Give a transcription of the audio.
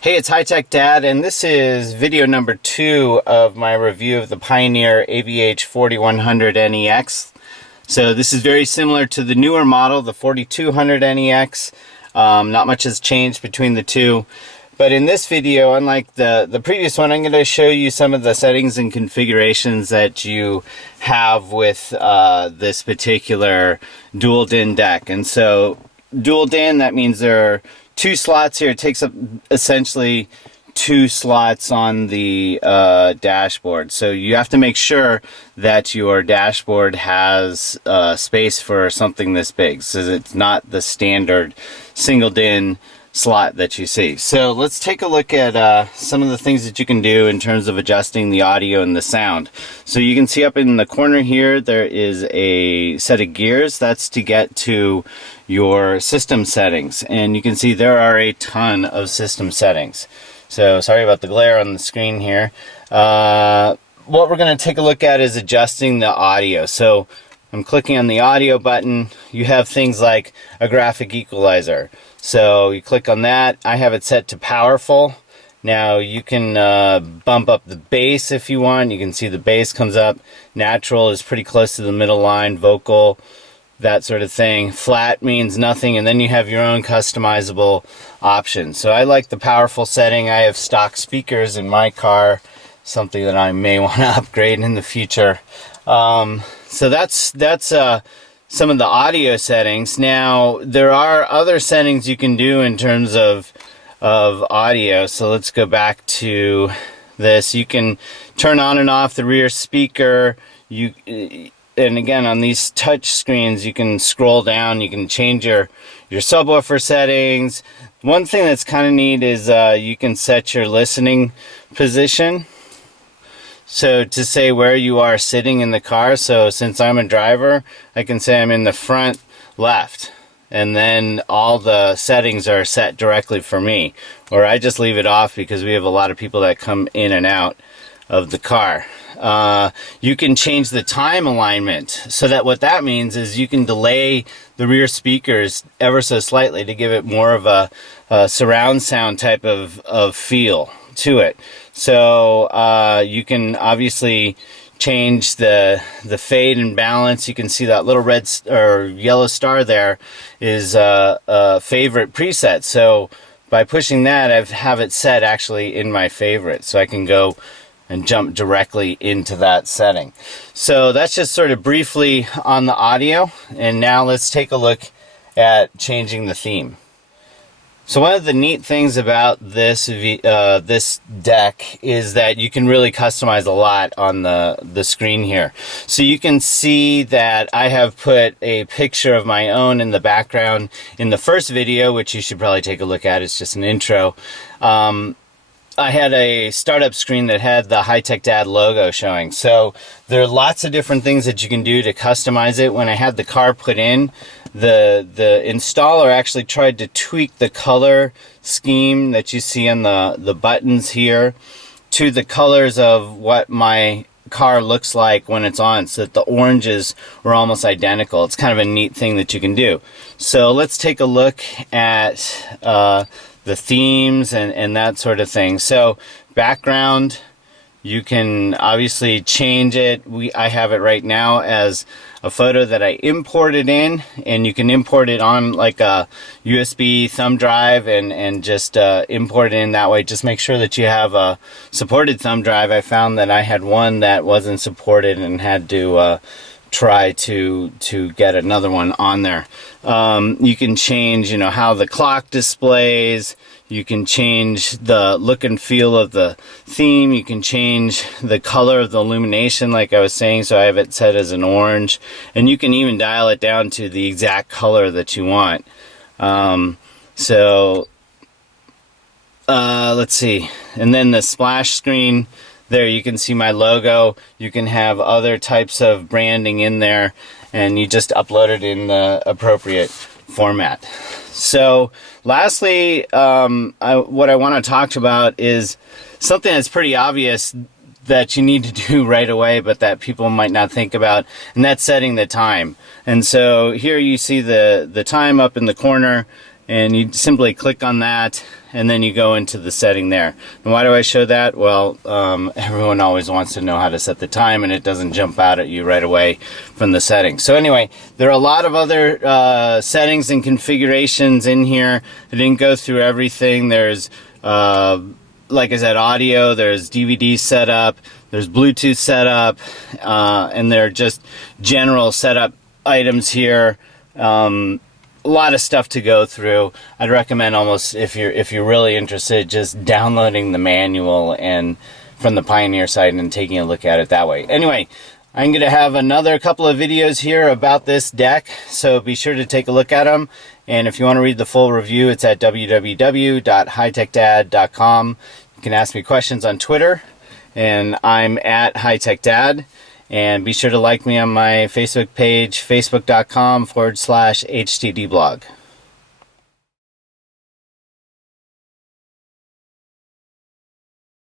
Hey, it's HighTechDad, and this is video number 2 of my review of the Pioneer AVH-4100NEX. So this is very similar to the newer model, the 4200NEX. Not much has changed between the two. But in this video, unlike the previous one, I'm going to show you some of the settings and configurations that you have with this particular dual DIN deck. And so dual DIN, that means there are 2 slots here. It takes up essentially 2 slots on the dashboard. So you have to make sure that your dashboard has space for something this big, so it's not the standard single DIN slot that you see. So let's take a look at some of the things that you can do in terms of adjusting the audio and the sound. So you can see up in the corner here there is a set of gears. That's to get to your system settings, and you can see there are a ton of system settings. So sorry about the glare on the screen here. What we're going to take a look at is adjusting the audio. So I'm clicking on the audio button. You have things like a graphic equalizer. So you click on that. I have it set to powerful. Now you can bump up the bass if you want. You can see the bass comes up. Natural is pretty close to the middle line. Vocal, that sort of thing. Flat means nothing, and then you have your own customizable options. So I like the powerful setting. I have stock speakers in my car, something that I may want to upgrade in the future. So that's some of the audio settings. Now there are other settings you can do in terms of audio. So let's go back to this. You can turn on and off the rear speaker. And again, on these touch screens, you can scroll down. You can change your subwoofer settings. One thing that's kind of neat is you can set your listening position. So to say where you are sitting in the car. So since I'm a driver, I can say I'm in the front left, and then all the settings are set directly for me. Or I just leave it off because we have a lot of people that come in and out of the car. You can change the time alignment, so that what that means is you can delay the rear speakers ever so slightly to give it more of a surround sound type of feel to it. So you can obviously change the fade and balance. You can see that little red or yellow star there is a favorite preset. So by pushing that, I have it set actually in my favorite, so I can go and jump directly into that setting. So that's just sort of briefly on the audio, and now let's take a look at changing the theme. So one of the neat things about this deck is that you can really customize a lot on the screen here. So you can see that I have put a picture of my own in the background in the first video, which you should probably take a look at. It's just an intro. I had a startup screen that had the HighTechDad logo showing. So there are lots of different things that you can do to customize it. When I had the car put in, the installer actually tried to tweak the color scheme that you see on the buttons here to the colors of what my car looks like when it's on, so that the oranges were almost identical. It's kind of a neat thing that you can do. So let's take a look at the themes and that sort of thing. So background, you can obviously change it. I have it right now as a photo that I imported in, and you can import it on like a USB thumb drive and just import it in that way. Just make sure that you have a supported thumb drive. I found that I had one that wasn't supported and had to try to get another one on there. You can change, how the clock displays. You can change the look and feel of the theme. You can change the color of the illumination, like I was saying. So I have it set as an orange, and you can even dial it down to the exact color that you want. Let's see. And then the splash screen. There you can see my logo. You can have other types of branding in there, and you just upload it in the appropriate format. So lastly, what I want to talk about is something that's pretty obvious that you need to do right away, but that people might not think about, and that's setting the time. And so here you see the time up in the corner, and you simply click on that, and then you go into the setting there. And why do I show that? Well, everyone always wants to know how to set the time, and it doesn't jump out at you right away from the settings. So anyway, there are a lot of other settings and configurations in here. I didn't go through everything. There's like I said, audio, there's DVD setup, there's Bluetooth setup, and they're just general setup items here. A lot of stuff to go through. I'd recommend almost, if you're really interested, just downloading the manual and from the Pioneer site and taking a look at it that way. Anyway, I'm going to have another couple of videos here about this deck, so be sure to take a look at them. And if you want to read the full review, it's at www.hightechdad.com. You can ask me questions on Twitter, and I'm at HighTechDad. And be sure to like me on my Facebook page, facebook.com/HTD blog.